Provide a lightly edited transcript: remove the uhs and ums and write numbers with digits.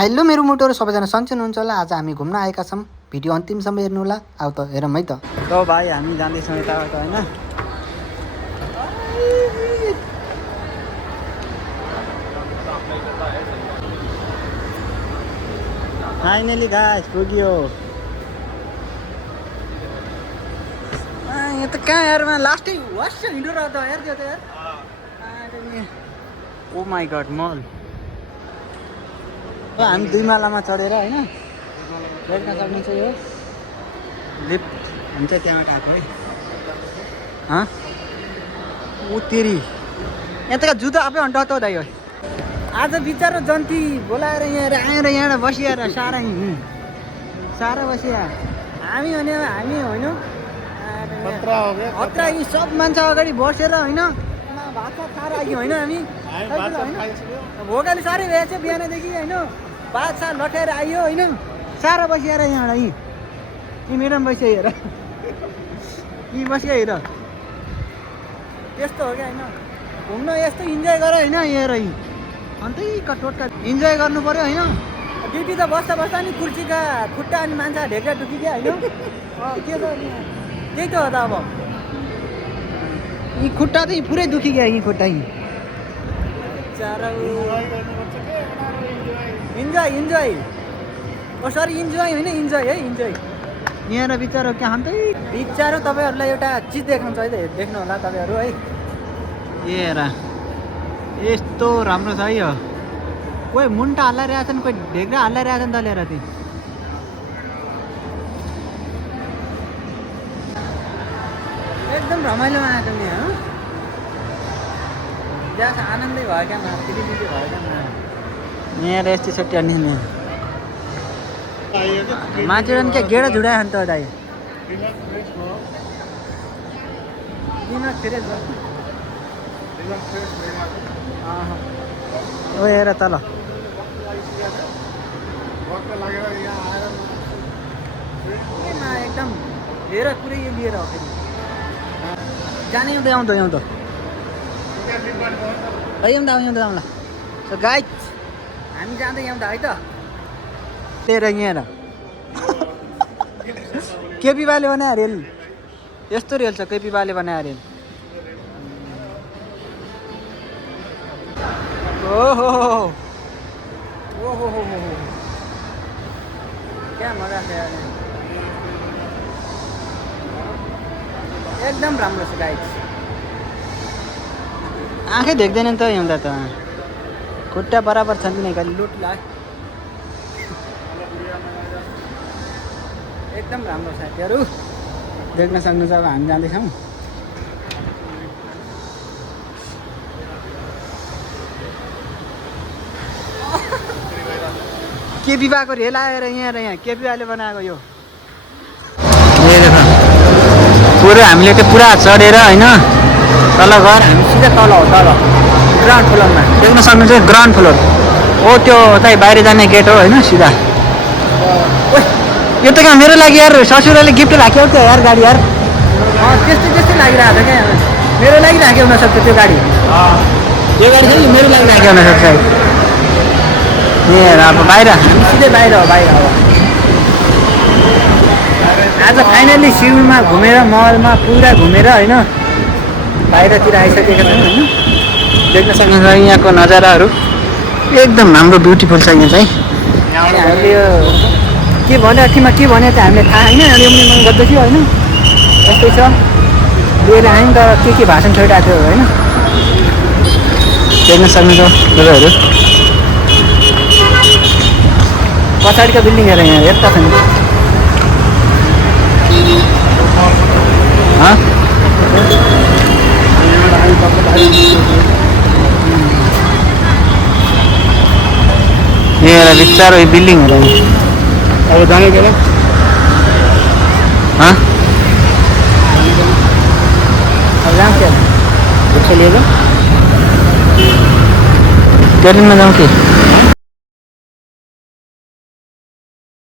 Hello मेरो मुटुहरु सबैजना सन्चै हुनुहुन्छ होला। आज हामी घुम्न आएका छौं। भिडियो अन्तिमसम्म हेर्नु होला। आउ त हेरौँ है त। ल भाइ हामी जाँदै छौं यताबाट हैन। फाइनली गाइस पुग्यो। यो त कहाँ यार म लास्टै वास हिँड्नु रह त यार त्यो त यार। ओ माय गॉड मल। हामी दुई मालामा चढेर हैन देख्न सक्नुहुन्छ यो लिफ्ट हुन्छ त्यहाँबाट आएको है। ह उ तेरी यताका जुत्ता आफै अन्ट त दाइ हो। आज बिचारो जन्ती बोलाएर यहाँ आएर यहाँ बसिएर सारा बसिया हामी भने हामी होइन खतरा यी सब मान्छे अगाडि बसेर होइन भात खाएर आयो होइन हामी भोकाले साह्रै भएछ बिहानदेखि होइन भात सार लट्याएर आयो होइन सारा बसिएर यहाँबाट यी मेडम बसिया हेर यी बसिया हेर त्यस्तो हो क्या होइन घुम्न यस्तो इन्जोय गर होइन हेर यी अन्तै कटोटका इन्जोय गर्नु पर्यो होइन। ड्युटी त बस्दा बस्दा नि कुर्सीका खुट्टा अनि मान्छे ढेक्का ढुकी क्या होइन के त त्यही त हो त। अब यी खुट्टा त पुरै दुखी गयो यी खुट्टा यी इन्जोय इन्जोय ओ सरी इन्जोय होइन इन्जोय है इन्जोय। यहाँ बिचारो क्या हाम त बिचारो तपाईँहरूलाई एउटा चिज देखाउँछ है त देख्नु होला तपाईँहरू है। हेर यस्तो राम्रो छ है यो कोही मुन्टा हल्लाइरहेछन् कोही ढेक्रा हल्लाइरहेछन् त लिएर त्यही एकदम रमाइलो आएको नि हो त्यहाँ आनन्दै भयो क्या फेरि भयो क्या यहाँ यस्तो सेफ्टी अनि माथि क्या गेडा झुडायो नि त दाइ ओ हेर तल एकदम हेर पुरै यो लिएर फेरि जाने आउँदा आउँला सो गाइड हामी जाँदै आउँदा है त तेरो यहाँ केपी बाले बनायो रेल यस्तो रेल छ केपी बाले बनायो रेल। ओहो क्या मजा छ यार एकदम राम्रो छ गाइड आँखै देख्दैन नि त हिँड्दा त खुट्टा बराबर छन् कि नै कहिले लुट लाग एकदम राम्रो साथीहरू देख्न सक्नुहुन्छ। अब हामी जाँदैछौँ केपी बाको रेल आएर यहाँ केपी बाले बनाएको यो पुरै हामीले त्यो पुरा चढेर होइन तल घर हामी सिधा तल हो तल ग्राउन्ड फ्लोरमा देख्न सक्नुहुन्छ ग्राउन्ड फ्लोर हो त्यो उतै बाहिर जाने गेट हो होइन सिधा। यो त कहाँ मेरो लागि यार ससुराले गिफ्ट राख्यो त्यो यार गाडी यार त्यस्तै लागिरहेको छ क्या मेरो लागि राख्यो हुनसक्छ त्यो गाडी यो गाडी छ नि मेरो लागि राख्यो हुनसक्छ यहाँ अब बाहिर हामी सिधै बाहिर हो बाहिर अब आज फाइनली सिउलमा घुमेर मलमा पुरा घुमेर होइन बाहिरतिर आइसकेका छौँ होइन देख्न सक्नुहुन्छ यहाँको नजाराहरू एकदम राम्रो ब्युटिफुल छ यहाँ चाहिँ। हामीले यो के भन्यो अठीमा के भन्यो चाहिँ हामीले थाहा होइन अनि मन गर्दैथ्यो होइन यस्तै छ लिएर आयौँ तर के भाषण छोडिरहेको थियो होइन देख्न सक्नुहुन्छ कुराहरू पछाडिका बिल्डिङ हेर यहाँ यता छ नि यहाँ बिचारो यो बिल्डिङहरू अब जाने के अब जाऊँ क्या लिएर ट्रेनमा जाऊँ कि